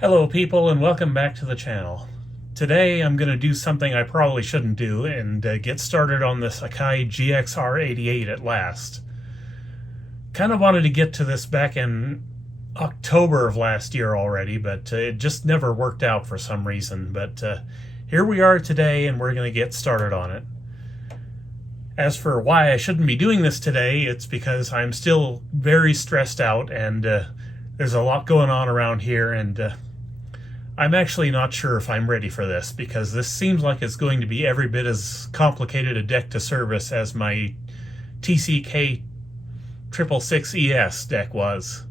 Hello people, and welcome back to the channel. Today I'm going to do something I probably shouldn't do and get started on this Akai GX-R88 at last. Kind of wanted to get to this back in October of last year already, but it just never worked out for some reason. But here we are today, and we're going to get started on it. As for why I shouldn't be doing this today, it's because I'm still very stressed out, and there's a lot going on around here, and I'm actually not sure if I'm ready for this, because this seems like it's going to be every bit as complicated a deck to service as my TC-K666ES deck was.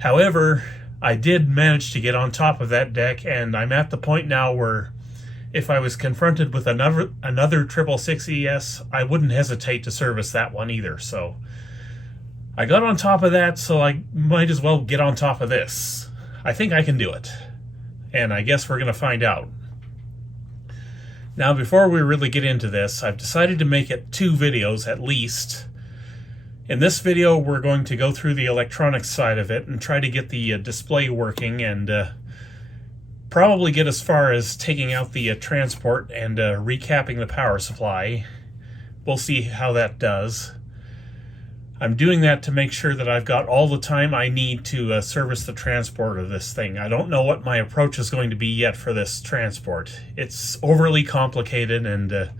However, I did manage to get on top of that deck, and I'm at the point now where if I was confronted with another 666ES, I wouldn't hesitate to service that one either. So I got on top of that, so I might as well get on top of this. I think I can do it, and I guess we're going to find out. Now, before we really get into this, I've decided to make it 2 videos at least. In this video, we're going to go through the electronics side of it and try to get the display working, and probably get as far as taking out the transport and recapping the power supply. We'll see how that does. I'm doing that to make sure that I've got all the time I need to service the transport of this thing. I don't know what my approach is going to be yet for this transport. It's overly complicated, and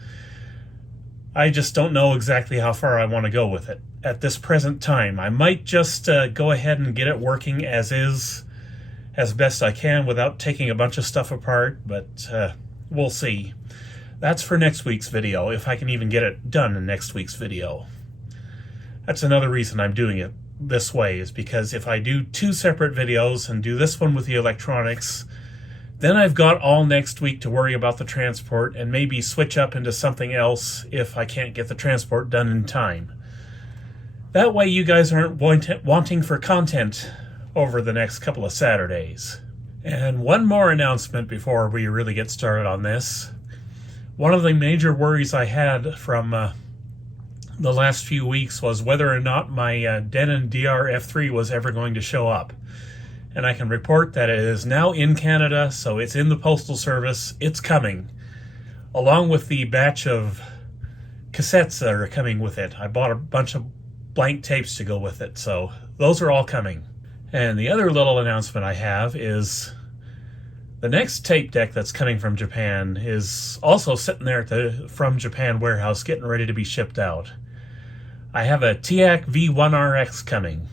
I just don't know exactly how far I want to go with it at this present time. I might just go ahead and get it working as is, as best I can without taking a bunch of stuff apart, but we'll see. That's for next week's video, if I can even get it done in next week's video. That's another reason I'm doing it this way, is because if I do 2 separate videos and do this one with the electronics, then I've got all next week to worry about the transport and maybe switch up into something else if I can't get the transport done in time. That way you guys aren't wanting for content over the next couple of Saturdays. And one more announcement before we really get started on this. One of the major worries I had from the last few weeks was whether or not my Denon DRF3 was ever going to show up. And I can report that it is now in Canada, so it's in the Postal Service. It's coming, along with the batch of cassettes that are coming with it. I bought a bunch of blank tapes to go with it, so those are all coming. And the other little announcement I have is the next tape deck that's coming from Japan is also sitting there at the From Japan warehouse getting ready to be shipped out. I have a TIAC V1RX coming.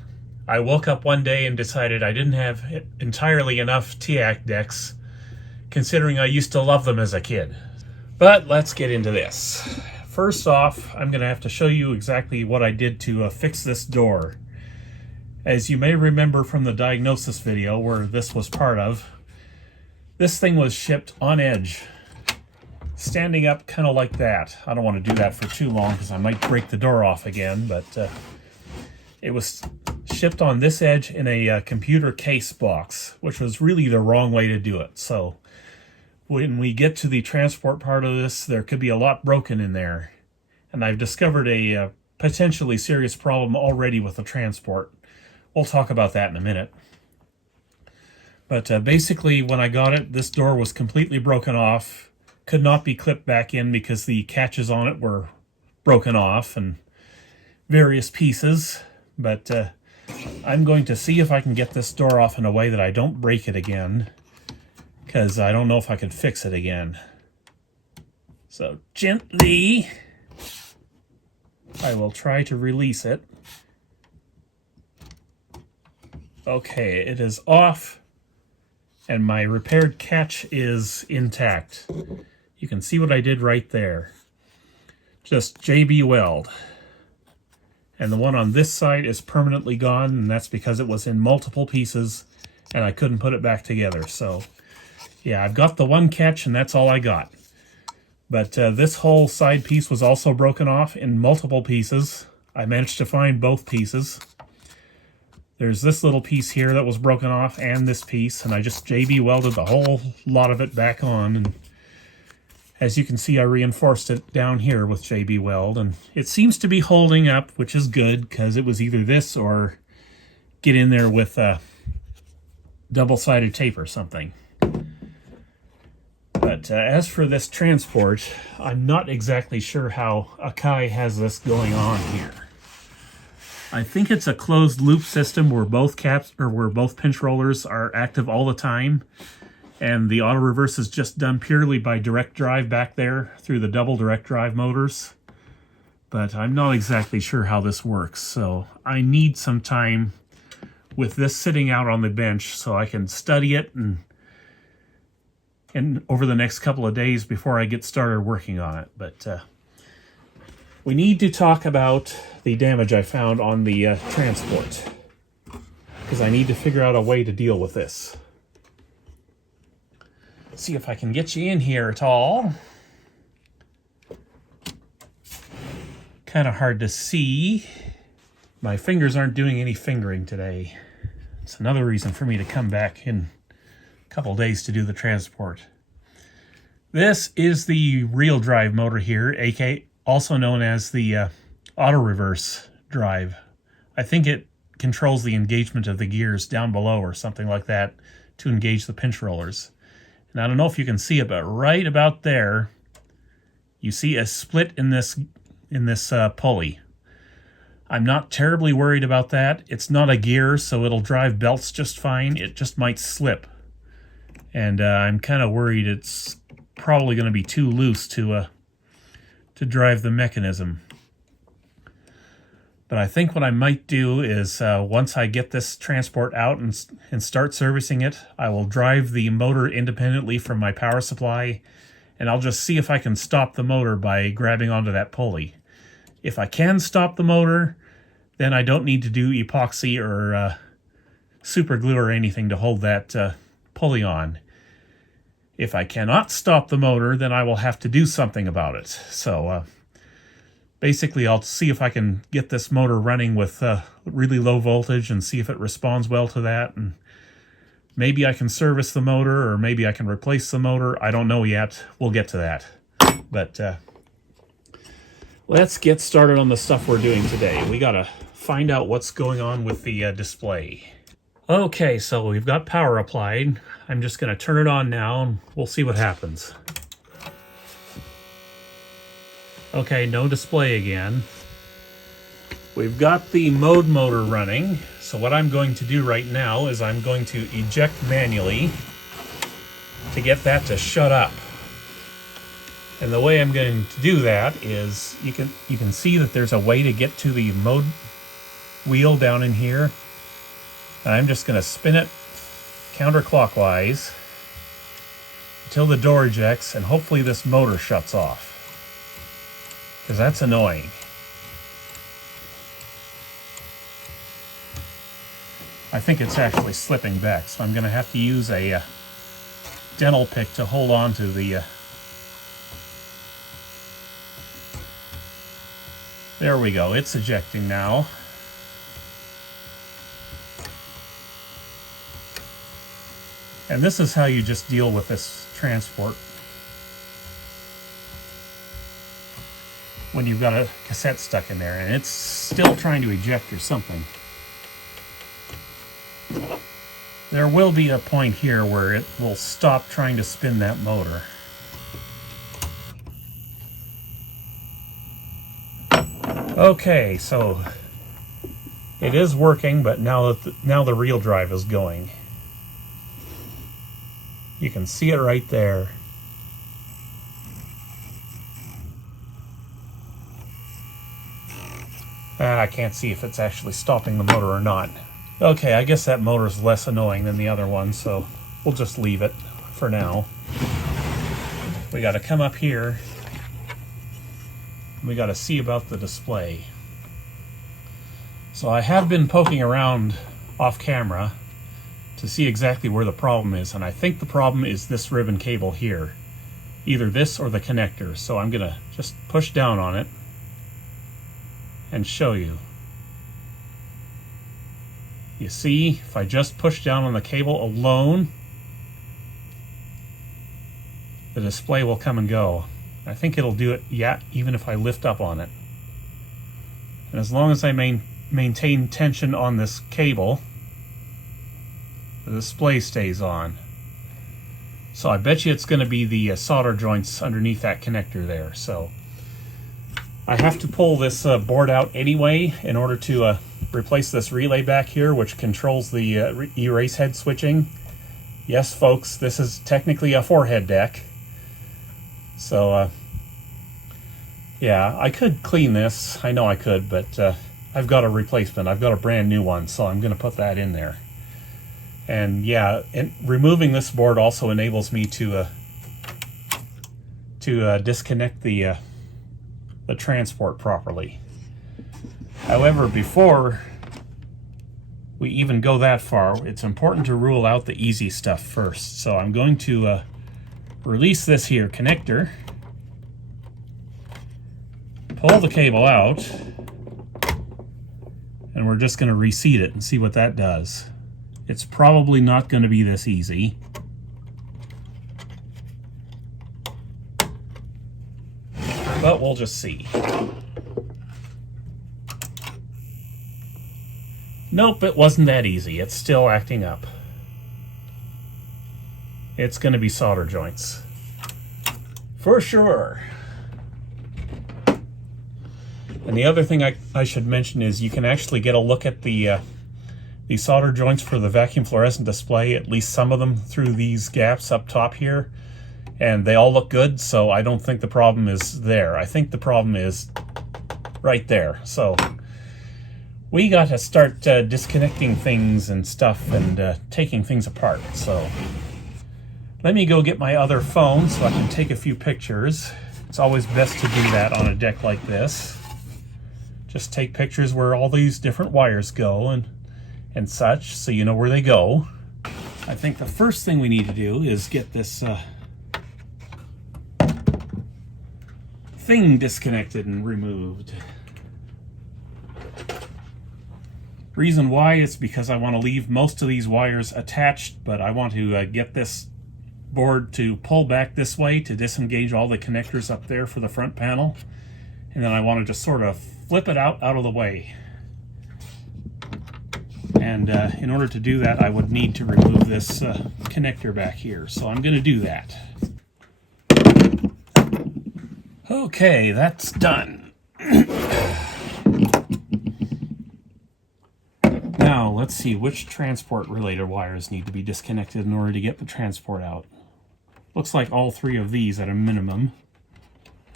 I woke up one day and decided I didn't have entirely enough TIAC decks, considering I used to love them as a kid. But let's get into this. First off, I'm going to have to show you exactly what I did to fix this door. As you may remember from the diagnosis video where this was part of, this thing was shipped on edge, standing up kind of like that. I don't want to do that for too long because I might break the door off again, but it was shipped on this edge in a computer case box, which was really the wrong way to do it. So when we get to the transport part of this, there could be a lot broken in there. And I've discovered a potentially serious problem already with the transport. We'll talk about that in a minute. But basically, when I got it, this door was completely broken off. Could not be clipped back in because the catches on it were broken off and various pieces. But I'm going to see if I can get this door off in a way that I don't break it again, because I don't know if I can fix it again. So gently, I will try to release it. Okay, it is off, and my repaired catch is intact. You can see what I did right there. Just JB weld. And the one on this side is permanently gone, and that's because it was in multiple pieces, and I couldn't put it back together. So, yeah, I've got the one catch, and that's all I got. But this whole side piece was also broken off in multiple pieces. I managed to find both pieces. There's this little piece here that was broken off, and this piece, and I just JB welded the whole lot of it back on. And as you can see, I reinforced it down here with JB Weld, and it seems to be holding up, which is good, because it was either this or get in there with double-sided tape or something. But as for this transport, I'm not exactly sure how Akai has this going on here. I think it's a closed loop system where both pinch rollers are active all the time, and the auto reverse is just done purely by direct drive back there through the double direct drive motors. But I'm not exactly sure how this works, so I need some time with this sitting out on the bench so I can study it and over the next couple of days before I get started working on it. But we need to talk about the damage I found on the transport, because I need to figure out a way to deal with this. See if I can get you in here at all. Kind of hard to see. My fingers aren't doing any fingering today. It's another reason for me to come back in a couple days to do the transport. This is the real drive motor here, also known as the auto reverse drive. I think it controls the engagement of the gears down below or something like that to engage the pinch rollers. And I don't know if you can see it, but right about there, you see a split in this pulley. I'm not terribly worried about that. It's not a gear, so it'll drive belts just fine. It just might slip. And I'm kind of worried it's probably going to be too loose to drive the mechanism. But I think what I might do is once I get this transport out and start servicing it, I will drive the motor independently from my power supply, and I'll just see if I can stop the motor by grabbing onto that pulley. If I can stop the motor, then I don't need to do epoxy or super glue or anything to hold that pulley on. If I cannot stop the motor, then I will have to do something about it. So basically I'll see if I can get this motor running with really low voltage and see if it responds well to that. And maybe I can service the motor, or maybe I can replace the motor. I don't know yet. We'll get to that. But let's get started on the stuff we're doing today. We gotta find out what's going on with the display. Okay, so we've got power applied. I'm just gonna turn it on now and we'll see what happens. Okay, no display again. We've got the mode motor running. So what I'm going to do right now is I'm going to eject manually to get that to shut up. And the way I'm going to do that is you can see that there's a way to get to the mode wheel down in here. And I'm just going to spin it counterclockwise until the door ejects, and hopefully this motor shuts off, because that's annoying. I think it's actually slipping back, so I'm going to have to use a dental pick to hold on to the there we go, it's ejecting now. And this is how you just deal with this transport when you've got a cassette stuck in there and it's still trying to eject or something. There will be a point here where it will stop trying to spin that motor. Okay, so it is working, but now the real drive is going. You can see it right there. I can't see if it's actually stopping the motor or not. Okay, I guess that motor is less annoying than the other one, so we'll just leave it for now. We got to come up here. We got to see about the display. So I have been poking around off camera to see exactly where the problem is, and I think the problem is this ribbon cable here. Either this or the connector. So I'm gonna just push down on it and show you. You see, if I just push down on the cable alone, the display will come and go. I think it'll do it, yeah, even if I lift up on it. And as long as I maintain tension on this cable, the display stays on. So I bet you it's going to be the solder joints underneath that connector there. So I have to pull this board out anyway in order to replace this relay back here, which controls the erase head switching. Yes, folks, this is technically a 4-head deck. So, yeah, I could clean this. I know I could, but I've got a replacement. I've got a brand new one, so I'm going to put that in there. And yeah, removing this board also enables me to disconnect the transport properly. However, before we even go that far, it's important to rule out the easy stuff first. So I'm going to release this here connector, pull the cable out, and we're just going to reseat it and see what that does. It's probably not going to be this easy. But we'll just see. Nope, it wasn't that easy. It's still acting up. It's going to be solder joints. For sure. And the other thing I should mention is you can actually get a look at the solder joints for the vacuum fluorescent display, at least some of them, through these gaps up top here. And they all look good, so I don't think the problem is there. I think the problem is right there. So we got to start disconnecting things and stuff and taking things apart. So let me go get my other phone so I can take a few pictures. It's always best to do that on a deck like this. Just take pictures where all these different wires go and such, so you know where they go. I think the first thing we need to do is get this thing disconnected and removed. Reason why is because I want to leave most of these wires attached, but I want to get this board to pull back this way to disengage all the connectors up there for the front panel, and then I want to just sort of flip it out of the way. And in order to do that, I would need to remove this connector back here, so I'm going to do that. Okay, that's done. Now, let's see which transport-related wires need to be disconnected in order to get the transport out. Looks like all three of these at a minimum.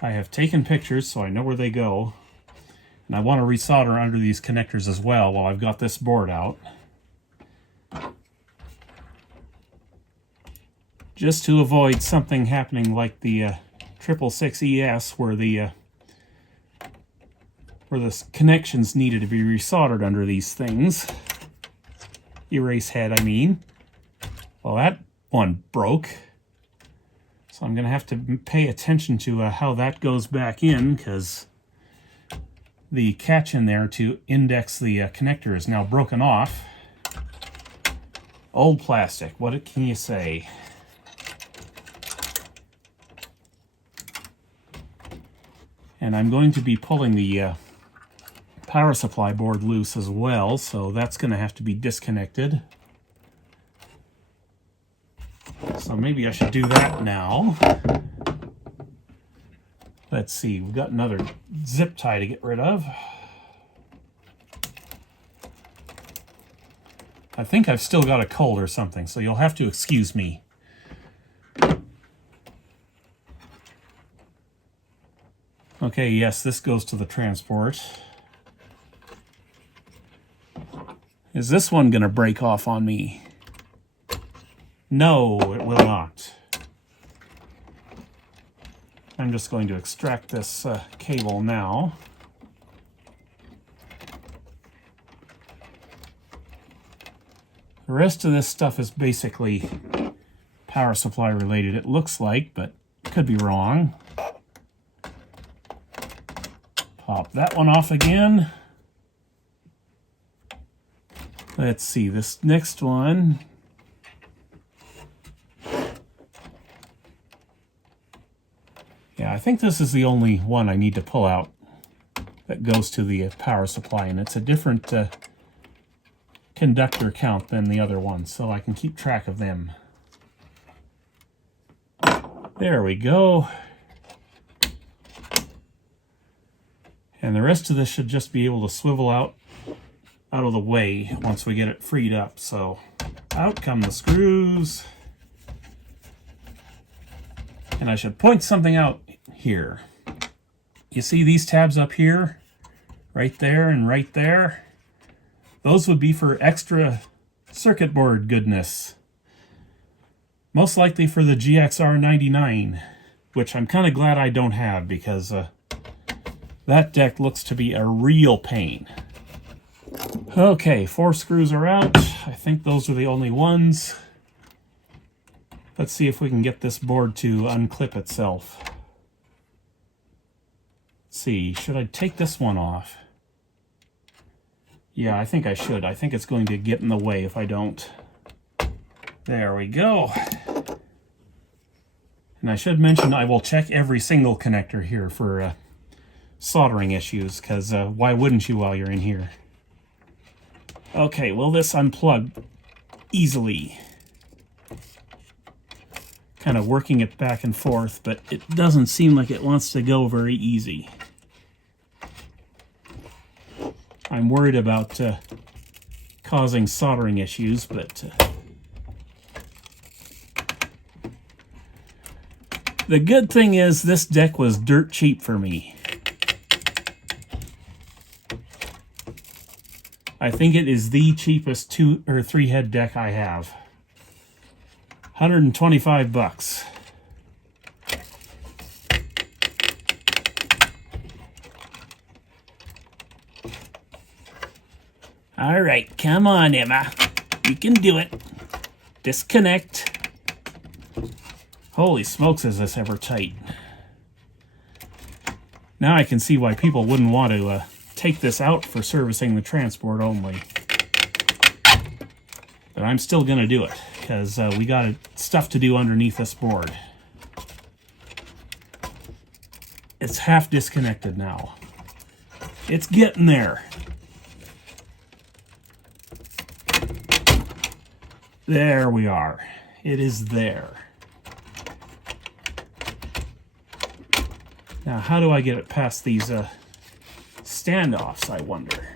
I have taken pictures so I know where they go. And I want to resolder under these connectors as well while I've got this board out. Just to avoid something happening like the 666ES where the connections needed to be resoldered under these things. Erase head, I mean. Well, that one broke. So I'm going to have to pay attention to how that goes back in, because the catch in there to index the connector is now broken off. Old plastic, what can you say? And I'm going to be pulling the power supply board loose as well, so that's going to have to be disconnected. So maybe I should do that now. Let's see, we've got another zip tie to get rid of. I think I've still got a cold or something, so you'll have to excuse me. Okay, yes, this goes to the transport. Is this one going to break off on me? No, it will not. I'm just going to extract this cable now. The rest of this stuff is basically power supply related, it looks like, but could be wrong. Pop that one off again. Let's see, this next one. Yeah, I think this is the only one I need to pull out that goes to the power supply, and it's a different connector conductor count than the other ones, so I can keep track of them. There we go. And the rest of this should just be able to swivel out of the way once we get it freed up. So out come the screws. And I should point something out here. You see these tabs up here? Right there and right there? Those would be for extra circuit board goodness. Most likely for the GX-R89, which I'm kind of glad I don't have, because that deck looks to be a real pain. Okay, 4 screws are out. I think those are the only ones. Let's see if we can get this board to unclip itself. Let's see, should I take this one off? Yeah, I think I should. I think it's going to get in the way if I don't. There we go. And I should mention I will check every single connector here for soldering issues, because why wouldn't you while you're in here? Okay, will this unplug easily? Kind of working it back and forth, but it doesn't seem like it wants to go very easy. I'm worried about causing soldering issues, but the good thing is this deck was dirt cheap for me. I think it is the cheapest 2 or 3 head deck I have. 125 bucks. All right, come on, Emma. You can do it. Disconnect. Holy smokes, is this ever tight. Now I can see why people wouldn't want to take this out for servicing the transport only. But I'm still going to do it, because we got stuff to do underneath this board. It's half disconnected now. It's getting there. There we are. It is there. Now, how do I get it past these standoffs, I wonder?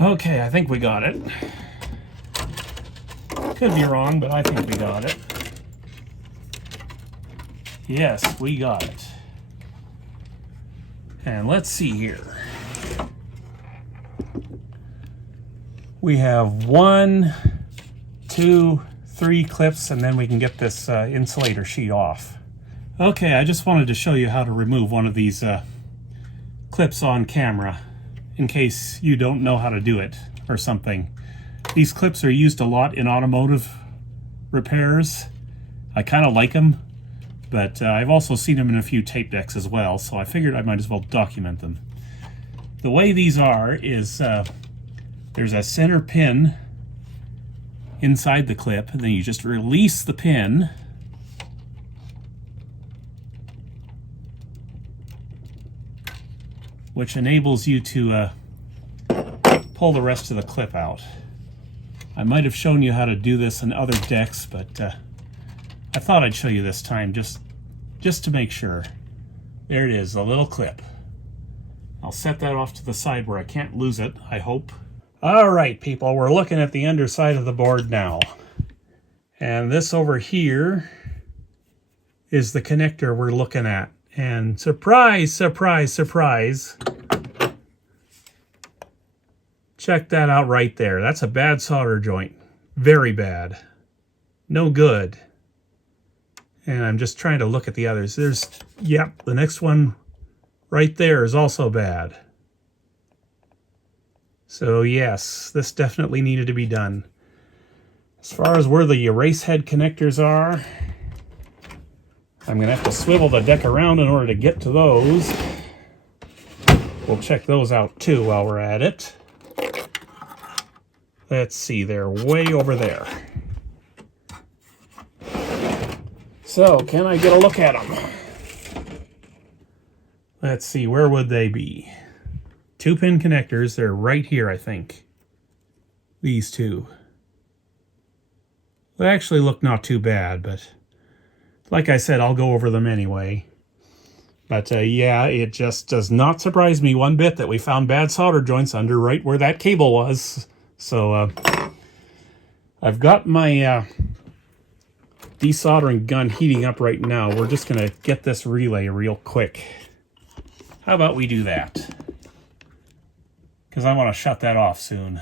Okay, I think we got it. Could be wrong, but I think we got it. Yes, we got it. And let's see here. We have 1, 2, 3 clips, and then we can get this insulator sheet off. Okay, I just wanted to show you how to remove one of these clips on camera, in case you don't know how to do it or something. These clips are used a lot in automotive repairs. I kind of like them, but I've also seen them in a few tape decks as well, so I figured I might as well document them. The way these are is there's a center pin inside the clip, and then you just release the pin. Which enables you to pull the rest of the clip out. I might have shown you how to do this in other decks, but I thought I'd show you this time just to make sure. There it is, a little clip. I'll set that off to the side where I can't lose it, I hope. All right, people, we're looking at the underside of the board now. And this over here is the connector we're looking at. And surprise, surprise, surprise. Check that out right there. That's a bad solder joint. Very bad. No good. And I'm just trying to look at the others. There's, yep, the next one right there is also bad. So yes, this definitely needed to be done. As far as where the erase head connectors are, I'm going to have to swivel the deck around in order to get to those. We'll check those out too while we're at it. Let's see, they're way over there. So, can I get a look at them? Let's see, where would they be? 2-pin connectors, they're right here, I think. These two. They actually look not too bad, but like I said, I'll go over them anyway. But yeah, it just does not surprise me one bit that we found bad solder joints under right where that cable was. So I've got my desoldering gun heating up right now. We're just going to get this relay real quick. How about we do that? Because I want to shut that off soon.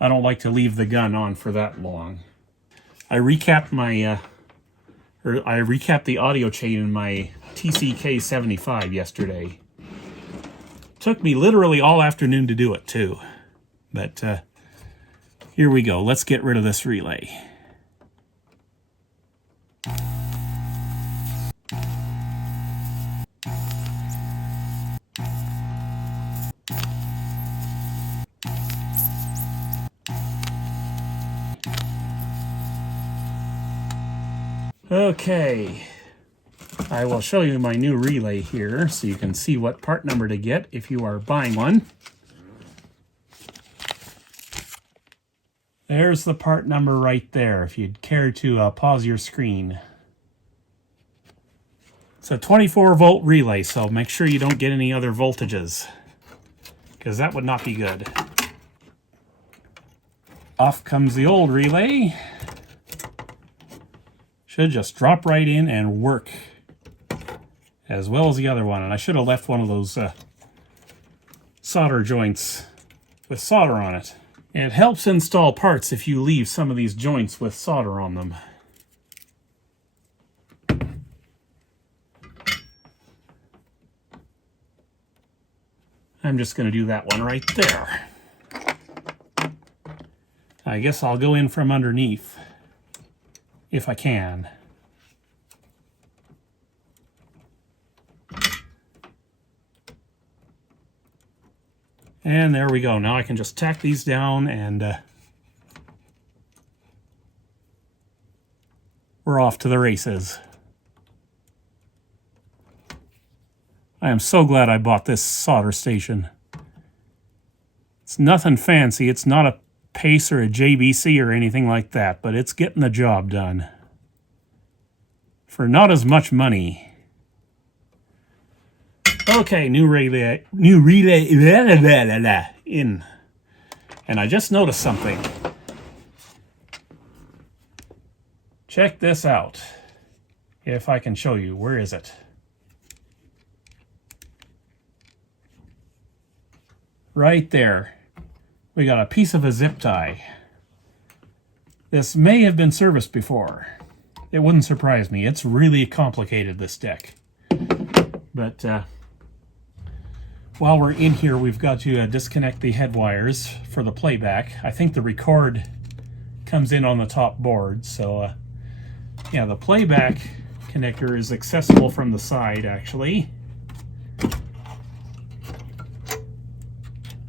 I don't like to leave the gun on for that long. I recapped my I recapped the audio chain in my TC-K666ES yesterday. Took me literally all afternoon to do it too. But here we go. Let's get rid of this relay. Okay, I will show you my new relay here so you can see what part number to get if you are buying one. There's the part number right there if you'd care to pause your screen. It's a 24 volt relay, so make sure you don't get any other voltages, because that would not be good. Off comes the old relay. Should just drop right in and work as well as the other one. And I should have left one of those solder joints with solder on it. And it helps install parts if you leave some of these joints with solder on them. I'm just going to do that one right there. I guess I'll go in from underneath, if I can. And there we go. Now I can just tack these down and we're off to the races. I am so glad I bought this solder station. It's nothing fancy. It's not a Pace or a JBC or anything like that, but it's getting the job done for not as much money. Okay, new relay in. And I just noticed something. Check this out. If I can show you, where is it? Right there. We got a piece of a zip tie. This may have been serviced before. It wouldn't surprise me. It's really complicated, this deck. But while we're in here, we've got to disconnect the head wires for the playback. I think the record comes in on the top board. So yeah, the playback connector is accessible from the side, actually.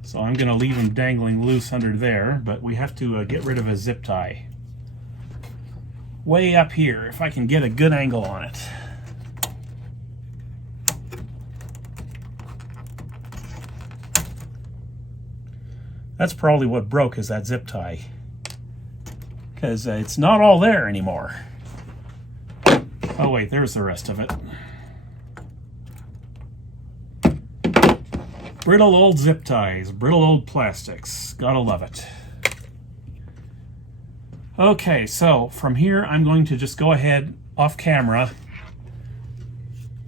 So I'm going to leave them dangling loose under there, but we have to get rid of a zip tie. Way up here, if I can get a good angle on it. That's probably what broke, is that zip tie. Because it's not all there anymore. Oh wait, there's the rest of it. Brittle old zip ties, brittle old plastics. Gotta love it. Okay, so from here I'm going to just go ahead off camera,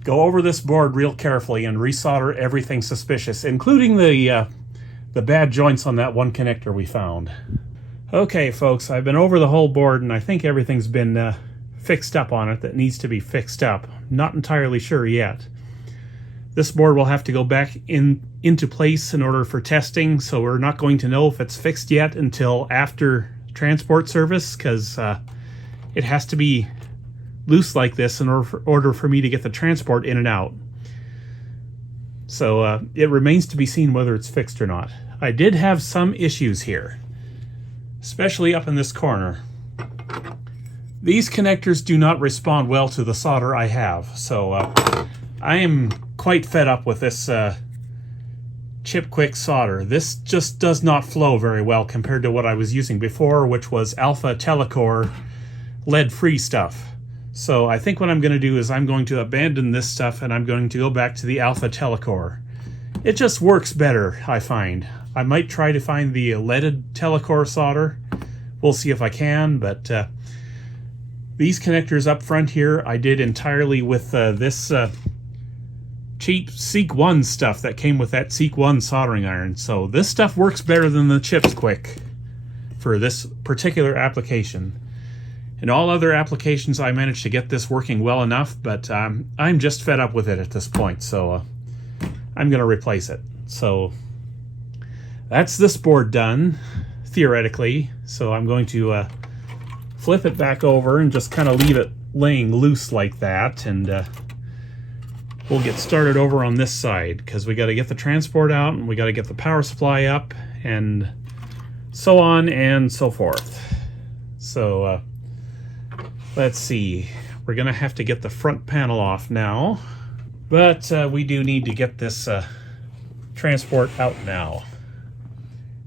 go over this board real carefully and resolder everything suspicious, including the bad joints on that one connector we found. Okay, folks, I've been over the whole board and I think everything's been fixed up on it that needs to be fixed up. Not entirely sure yet. This board will have to go back into place in order for testing, so we're not going to know if it's fixed yet until after transport service, because it has to be loose like this in order for me to get the transport in and out. So it remains to be seen whether it's fixed or not. I did have some issues here, especially up in this corner. These connectors do not respond well to the solder I have, so I am quite fed up with this chip quick solder. This just does not flow very well compared to what I was using before, which was alpha telecore lead-free stuff. So I think what I'm going to do is I'm going to abandon this stuff and I'm going to go back to the alpha telecore. It just works better, I find. I might try to find the leaded telecore solder. We'll see if I can, but these connectors up front here I did entirely with this cheap Seek-1 stuff that came with that Seek-1 soldering iron. So this stuff works better than the chips quick for this particular application. In all other applications I managed to get this working well enough, but I'm just fed up with it at this point, so I'm going to replace it. So that's this board done, theoretically. So I'm going to flip it back over and just kind of leave it laying loose like that, and we'll get started over on this side, because we got to get the transport out and we got to get the power supply up and so on and so forth. So let's see, we're gonna have to get the front panel off now, but we do need to get this transport out now.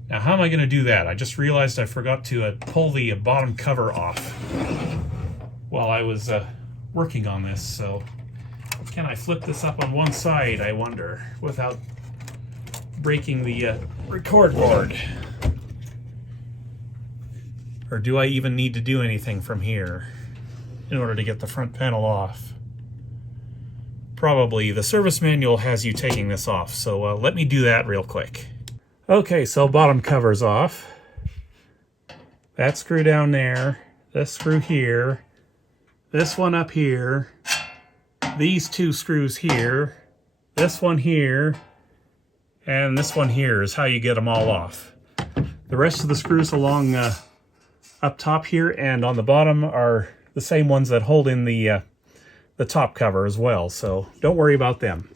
Now how am I gonna do that? I just realized I forgot to pull the bottom cover off while I was working on this. So can I flip this up on one side, I wonder, without breaking the record board? Or do I even need to do anything from here in order to get the front panel off? Probably. The service manual has you taking this off, so let me do that real quick. Okay, so bottom cover's off. That screw down there, this screw here, this one up here, these two screws here, this one here, and this one here is how you get them all off. The rest of the screws along up top here and on the bottom are the same ones that hold in the top cover as well, so don't worry about them.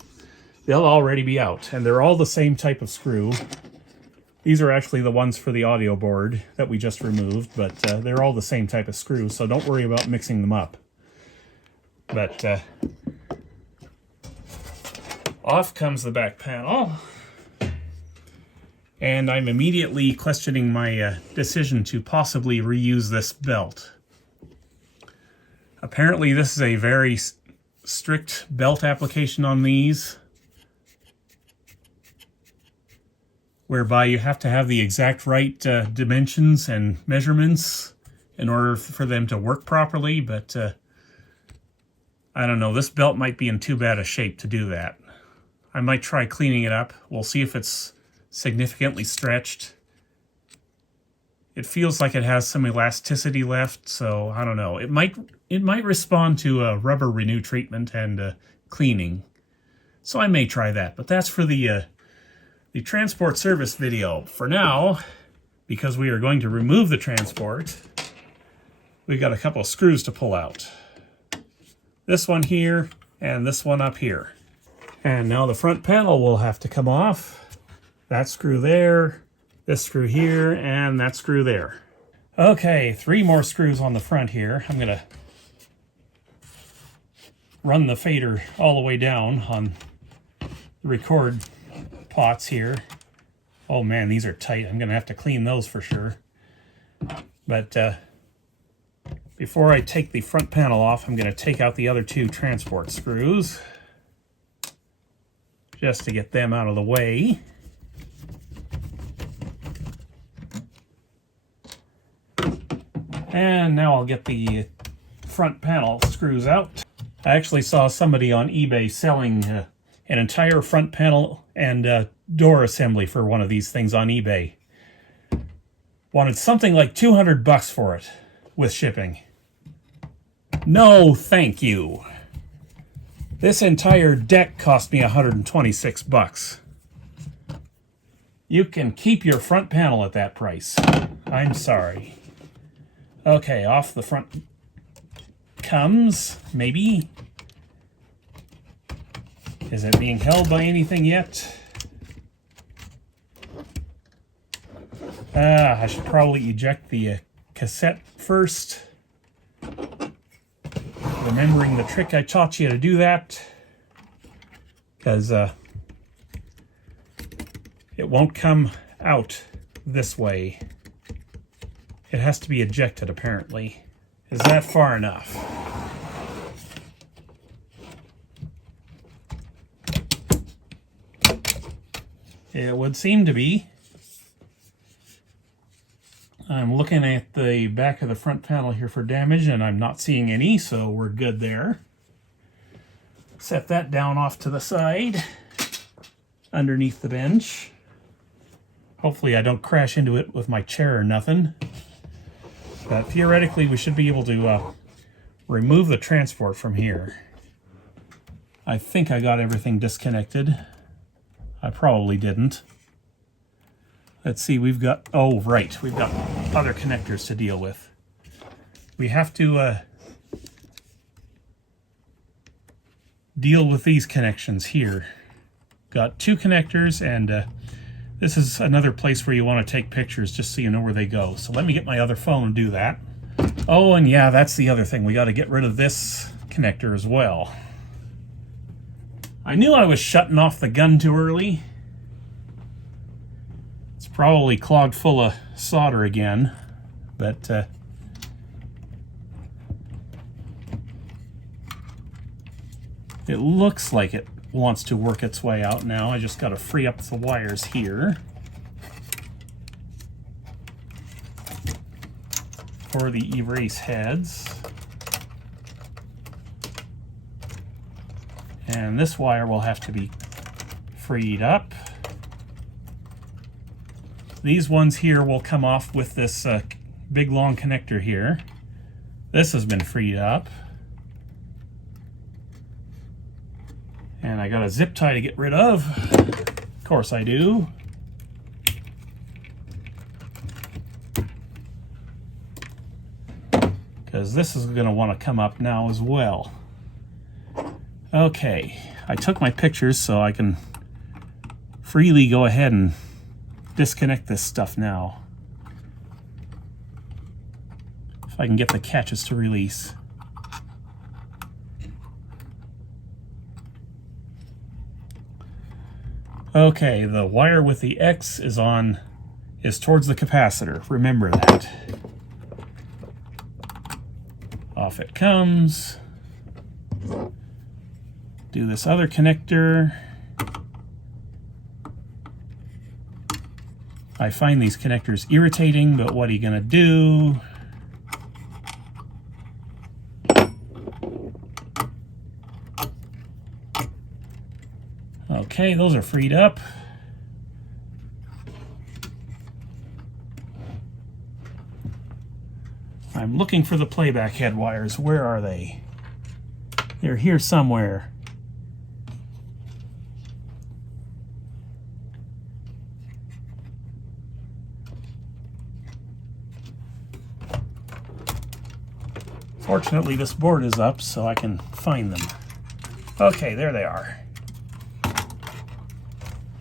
They'll already be out, and they're all the same type of screw. These are actually the ones for the audio board that we just removed, but they're all the same type of screw, so don't worry about mixing them up. But off comes the back panel, and I'm immediately questioning my decision to possibly reuse this belt. Apparently this is a very strict belt application on these, whereby you have to have the exact right dimensions and measurements in order for them to work properly, but I don't know, this belt might be in too bad a shape to do that. I might try cleaning it up. We'll see if it's significantly stretched. It feels like it has some elasticity left, so I don't know. It might respond to a rubber renew treatment and cleaning, so I may try that. But that's for the transport service video. For now, because we are going to remove the transport, we've got a couple of screws to pull out. This one here and this one up here. And now the front panel will have to come off. That screw there, this screw here, and that screw there. Okay, 3 more screws on the front here. I'm gonna run the fader all the way down on the record pots here. Oh man, these are tight. I'm gonna have to clean those for sure. But before I take the front panel off, I'm gonna take out the other 2 transport screws just to get them out of the way. And now I'll get the front panel screws out. I actually saw somebody on eBay selling an entire front panel and door assembly for one of these things on eBay. Wanted something like $200 for it with shipping. No, thank you. This entire deck cost me $126. You can keep your front panel at that price. I'm sorry. Okay, off the front comes, maybe. Is it being held by anything yet? I should probably eject the cassette first. Remembering the trick I taught you to do that, because it won't come out this way. It has to be ejected, apparently. Is that far enough? It would seem to be. I'm looking at the back of the front panel here for damage, and I'm not seeing any, so we're good there. Set that down off to the side, underneath the bench. Hopefully I don't crash into it with my chair or nothing. But theoretically, we should be able to remove the transport from here. I think I got everything disconnected. I probably didn't. Let's see, we've got, oh right, we've got other connectors to deal with. We have to deal with these connections here. Got two connectors, and this is another place where you want to take pictures just so you know where they go. So let me get my other phone and do that. Oh, and yeah, that's the other thing. We got to get rid of this connector as well. I knew I was shutting off the gun too early. It's probably clogged full of solder again, but it looks like it wants to work its way out now. I just got to free up the wires here for the erase heads. And this wire will have to be freed up. These ones here will come off with this big long connector here. This has been freed up. And I got a zip tie to get rid of. Of course I do. Because this is going to want to come up now as well. Okay, I took my pictures so I can freely go ahead and disconnect this stuff now. If I can get the catches to release. Okay, the wire with the X is towards the capacitor. Remember that. Off it comes. Do this other connector. I find these connectors irritating, but what are you gonna do? Okay, those are freed up. I'm looking for the playback head wires. Where are they? They're here somewhere. Fortunately, this board is up, so I can find them. Okay, there they are.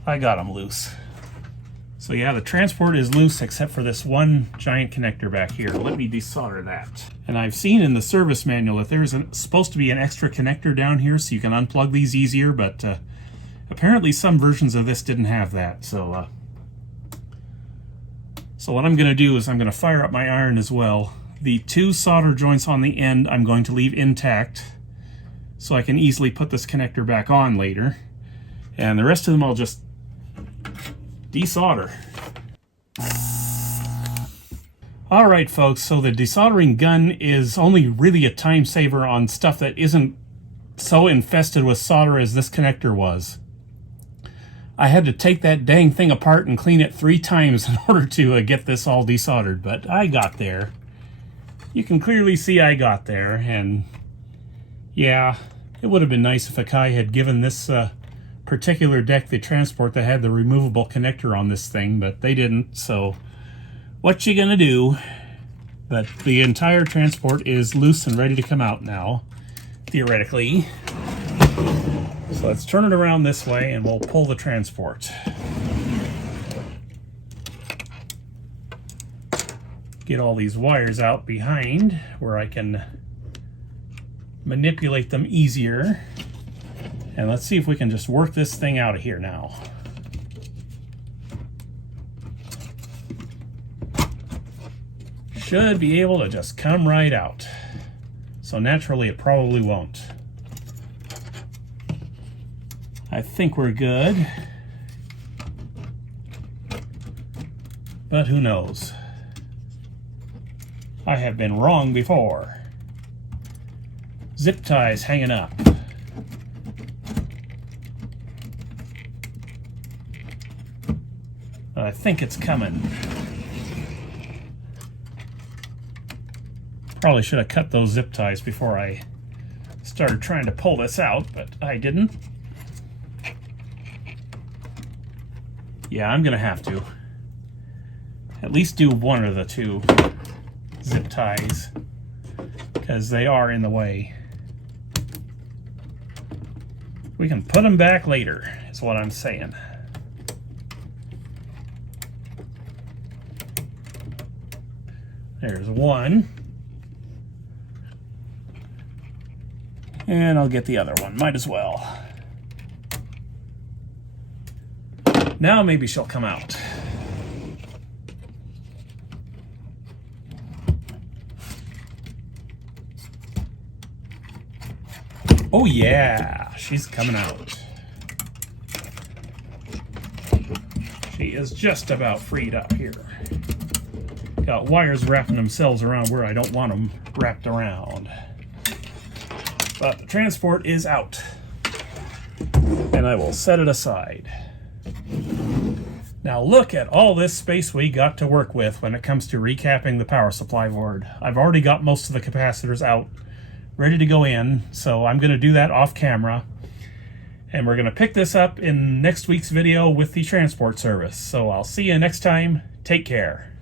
I got them loose. So yeah, the transport is loose except for this one giant connector back here. Let me desolder that. And I've seen in the service manual that there's supposed to be an extra connector down here so you can unplug these easier, but apparently some versions of this didn't have that. So what I'm going to do is I'm going to fire up my iron as well. The two solder joints on the end I'm going to leave intact so I can easily put this connector back on later. And the rest of them I'll just desolder. Alright folks, so the desoldering gun is only really a time saver on stuff that isn't so infested with solder as this connector was. I had to take that dang thing apart and clean it 3 times in order to get this all desoldered, but I got there. You can clearly see I got there, and yeah, it would have been nice if Akai had given this particular deck the transport that had the removable connector on this thing, but they didn't, so what you gonna do? but the entire transport is loose and ready to come out now, theoretically. So let's turn it around this way and we'll pull the transport. Get all these wires out behind where I can manipulate them easier. And let's see if we can just work this thing out of here now. Should be able to just come right out. So naturally it probably won't. I think we're good. But who knows? I have been wrong before. Zip ties hanging up. But I think it's coming. Probably should have cut those zip ties before I started trying to pull this out, but I didn't. Yeah, I'm gonna have to at least do one of the two zip ties because they are in the way. We can put them back later, is what I'm saying. There's one. And I'll get the other one, might as well. Now maybe she'll come out. Oh yeah, she's coming out. She is just about freed up here. Got wires wrapping themselves around where I don't want them wrapped around. But the transport is out. And I will set it aside. Now look at all this space we got to work with when it comes to recapping the power supply board. I've already got most of the capacitors out, ready to go in, so I'm going to do that off camera. And we're going to pick this up in next week's video with the transport service. So I'll see you next time. Take care.